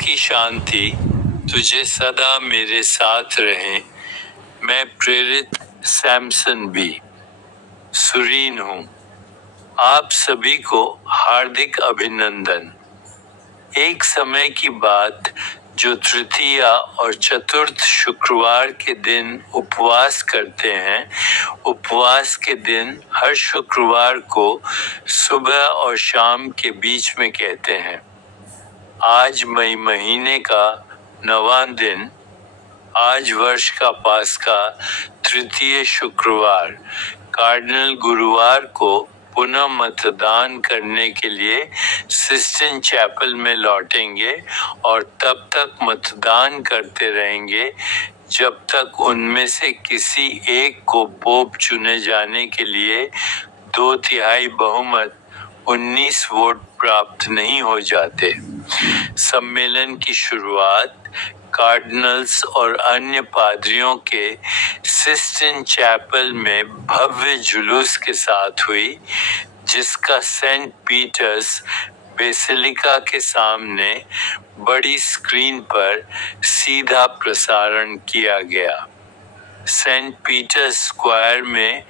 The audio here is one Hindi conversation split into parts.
की शांति तुझे सदा मेरे साथ रहे। मैं प्रेरित सैमसन बी सुरीन हूँ। आप सभी को हार्दिक अभिनंदन। एक समय की बात जो तृतीया और चतुर्थ शुक्रवार के दिन उपवास करते हैं, उपवास के दिन हर शुक्रवार को सुबह और शाम के बीच में कहते हैं। आज मई महीने का 9वां दिन, आज वर्ष का पास्का तृतीय शुक्रवार, कार्डिनल गुरुवार को पुनः मतदान करने के लिए सिस्टिन चैपल में लौटेंगे और तब तक मतदान करते रहेंगे जब तक उनमें से किसी एक को पोप चुने जाने के लिए 2/3 बहुमत 19 वोट प्राप्त नहीं हो जाते। सम्मेलन की शुरुआत कार्डिनल्स और अन्य पादरियों के सिस्टिन चैपल में भव्य जुलूस के साथ हुई, जिसका सेंट पीटर्स बेसिलिका के सामने बड़ी स्क्रीन पर सीधा प्रसारण किया गया। सेंट पीटर्स स्क्वायर में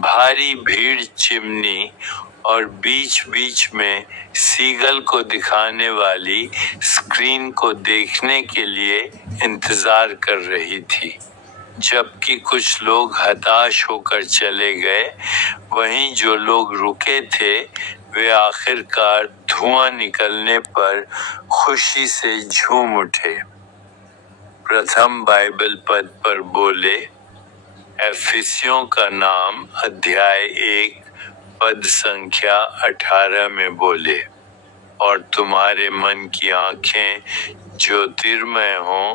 भारी भीड़ चिमनी और बीच बीच में सीगल को दिखाने वाली स्क्रीन को देखने के लिए इंतजार कर रही थी। जबकि कुछ लोग हताश होकर चले गए, वहीं जो लोग रुके थे वे आखिरकार धुआं निकलने पर खुशी से झूम उठे। प्रथम बाइबल पद पर बोले, एफिसियों का नाम अध्याय 1 पद संख्या 18 में बोले, और तुम्हारे मन की आंखें ज्योतिर्मय हों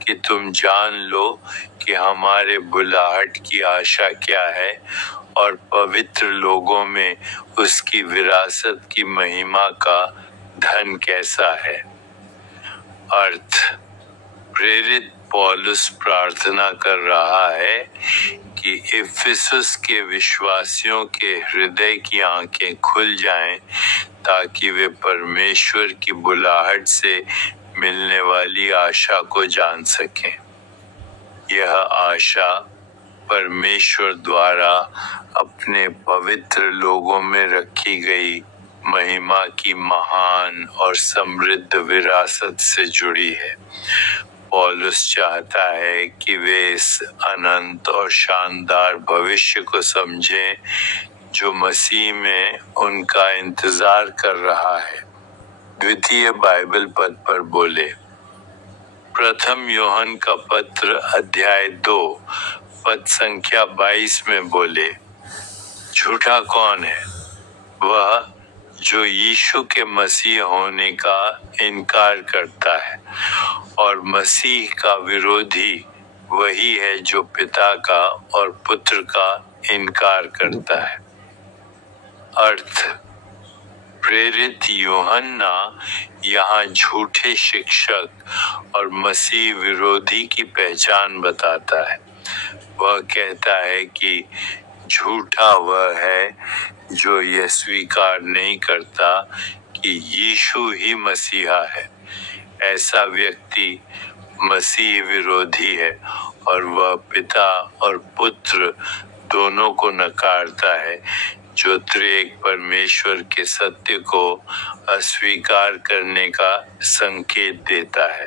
कि तुम जान लो कि हमारे बुलाहट की आशा क्या है और पवित्र लोगों में उसकी विरासत की महिमा का धन कैसा है। अर्थ, प्रेरित पौलुस प्रार्थना कर रहा है कि इफिसुस के विश्वासियों के हृदय की आंखें खुल जाएं ताकि वे परमेश्वर की बुलाहट से मिलने वाली आशा को जान सकें। यह आशा परमेश्वर द्वारा अपने पवित्र लोगों में रखी गई महिमा की महान और समृद्ध विरासत से जुड़ी है। पौलुस चाहता है कि वे इस अनंत और शानदार भविष्य को समझें जो मसीह में उनका इंतजार कर रहा है। द्वितीय बाइबल पद पर बोले, प्रथम यूहन्ना का पत्र अध्याय 2 पद संख्या 22 में बोले, झूठा कौन है? वह जो यीशु के मसीह होने का इनकार करता है, और मसीह का विरोधी वही है जो पिता का और पुत्र का इनकार करता है। अर्थ, प्रेरित यूहन्ना यहाँ झूठे शिक्षक और मसीह विरोधी की पहचान बताता है। वह कहता है कि झूठा वह है जो यह स्वीकार नहीं करता कि यीशु ही मसीहा है। ऐसा व्यक्ति मसीह विरोधी है और वह पिता और पुत्र दोनों को नकारता है, जो त्रिएक परमेश्वर के सत्य को अस्वीकार करने का संकेत देता है।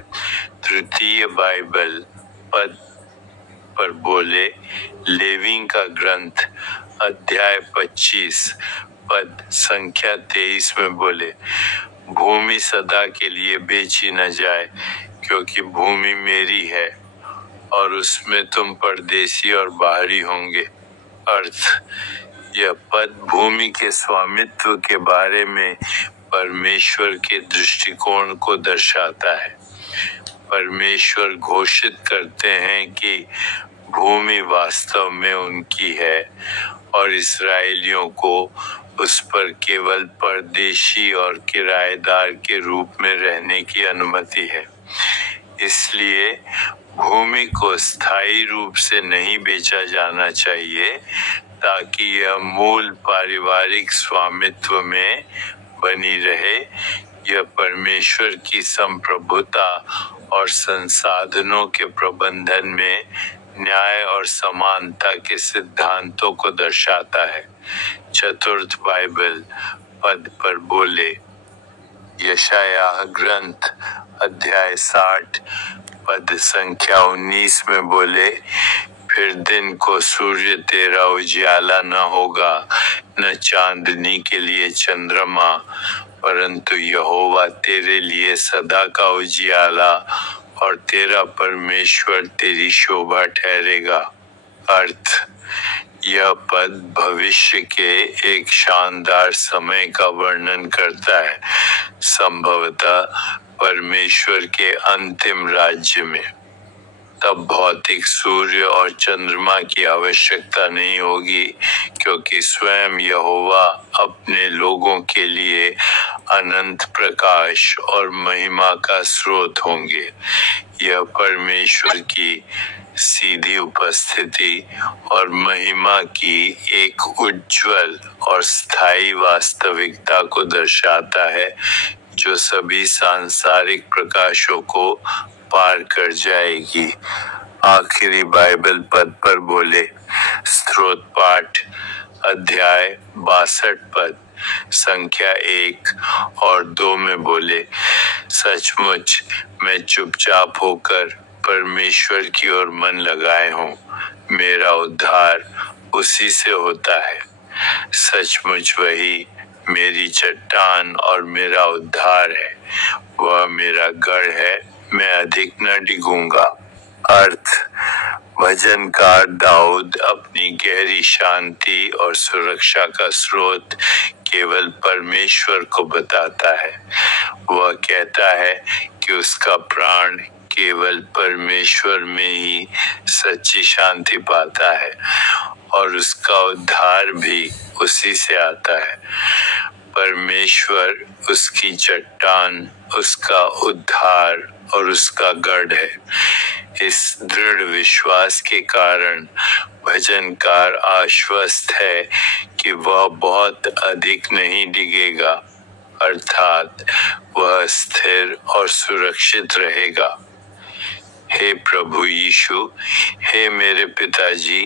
तृतीय बाइबल पद पर बोले, लेवीन का ग्रंथ अध्याय 25 पद संख्या 23 में बोले, भूमि सदा के लिए बेची न जाए, क्योंकि भूमि मेरी है और उसमें तुम परदेसी और बाहरी होंगे। अर्थ, यह पद भूमि के स्वामित्व के बारे में परमेश्वर के दृष्टिकोण को दर्शाता है। परमेश्वर घोषित करते हैं कि भूमि वास्तव में उनकी है और इस्राएलियों को उस पर केवल परदेशी और किराएदार के रूप में रहने की अनुमति है। इसलिए भूमि को स्थायी रूप से नहीं बेचा जाना चाहिए, ताकि यह मूल पारिवारिक स्वामित्व में बनी रहे। यह परमेश्वर की संप्रभुता और संसाधनों के प्रबंधन में न्याय और समानता के सिद्धांतों को दर्शाता है। चतुर्थ बाइबल पद पर बोले। यशायाह ग्रंथ अध्याय 60 पद संख्या 19 में बोले, फिर दिन को सूर्य तेरा उजियाला न होगा, न चांदनी के लिए चंद्रमा, परंतु यहोवा तेरे लिए सदा का उजियाला और तेरा परमेश्वर तेरी शोभा ठहरेगा। अर्थ, यह पद भविष्य के एक शानदार समय का वर्णन करता है, संभवतः परमेश्वर के अंतिम राज्य में। तब भौतिक सूर्य और चंद्रमा की आवश्यकता नहीं होगी, क्योंकि स्वयं यहोवा अपने लोगों के लिए अनंत प्रकाश और महिमा का स्रोत होंगे। यह परमेश्वर की सीधी उपस्थिति और महिमा की एक उज्ज्वल और स्थायी वास्तविकता को दर्शाता है, जो सभी सांसारिक प्रकाशों को पार कर जाएगी। आखिरी बाइबल पद पर बोले। स्तोत्र पाठ अध्याय 62 पद संख्या 1 और 2 में बोले, सचमुच मैं चुपचाप होकर परमेश्वर की ओर मन लगाए हूँ, मेरा उद्धार उसी से होता है। सचमुच वही मेरी चट्टान और मेरा उद्धार है, वह मेरा गढ़ है, मैं अधिक न डिगूंगा। अर्थ, भजनकार दाऊद अपनी गहरी शांति और सुरक्षा का स्रोत केवल परमेश्वर को बताता है। वह कहता है कि उसका प्राण केवल परमेश्वर में ही सच्ची शांति पाता है और उसका उद्धार भी उसी से आता है। परमेश्वर उसकी चट्टान, उसका उद्धार और उसका गढ़ है। इस दृढ़ विश्वास के कारण भजनकार आश्वस्त है कि वह बहुत अधिक नहीं डिगेगा, अर्थात वह स्थिर और सुरक्षित रहेगा। हे प्रभु यीशु, हे मेरे पिताजी,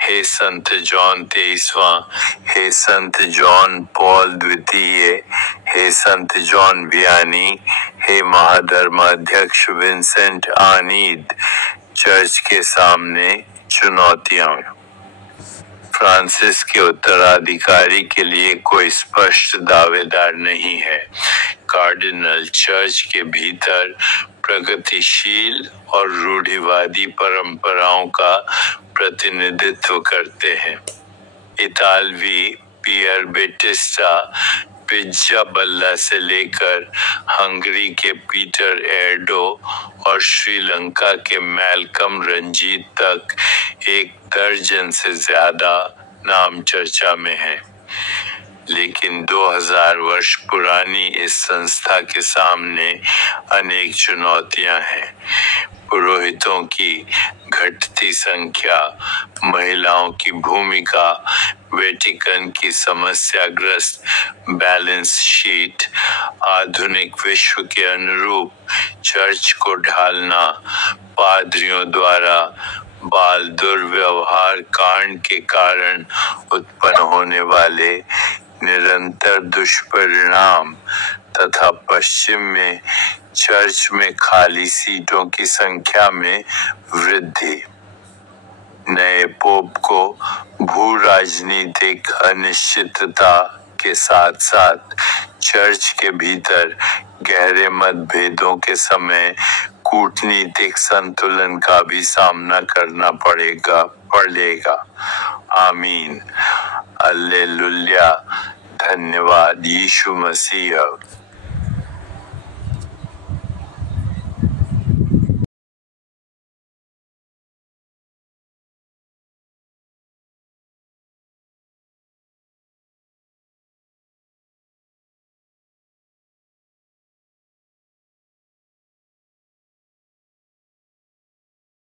हे संत जॉन 23वां, हे संत जॉन पॉल द्वितीय, हे संत जॉन वियानी, हे महाधर्माध्यक्ष विंसेंट आनीद, चर्च के सामने चुनौतियां। फ्रांसिस के उत्तराधिकारी के लिए कोई स्पष्ट दावेदार नहीं है। कार्डिनल चर्च के भीतर प्रगतिशील और रूढ़िवादी परंपराओं का प्रतिनिधित्व करते हैं। इतालवी पियर बेटिस्टा पिज़्ज़ाबल्ला से लेकर हंगरी के पीटर एर्डो और श्रीलंका के मैल्कम रंजीत तक एक दर्जन से ज्यादा नाम चर्चा में हैं। लेकिन 2000 वर्ष पुरानी इस संस्था के सामने अनेक चुनौतियां हैं। पुरोहितों की घटती संख्या, महिलाओं की भूमिका, वेटिकन की समस्याग्रस्त बैलेंस शीट, आधुनिक विश्व के अनुरूप चर्च को ढालना, पादरियों द्वारा बाल दुर्व्यवहार कांड के कारण उत्पन्न होने वाले निरंतर दुष्परिणाम तथा पश्चिम में चर्च में खाली सीटों की संख्या में वृद्धि। नए पोप को भू राजनीतिक अनिश्चितता के साथ साथ चर्च के भीतर गहरे मतभेदों के समय कूटनीतिक संतुलन का भी सामना करना पड़ेगा। आमीन। हालेलुया। धन्यवाद यीशु मसीह।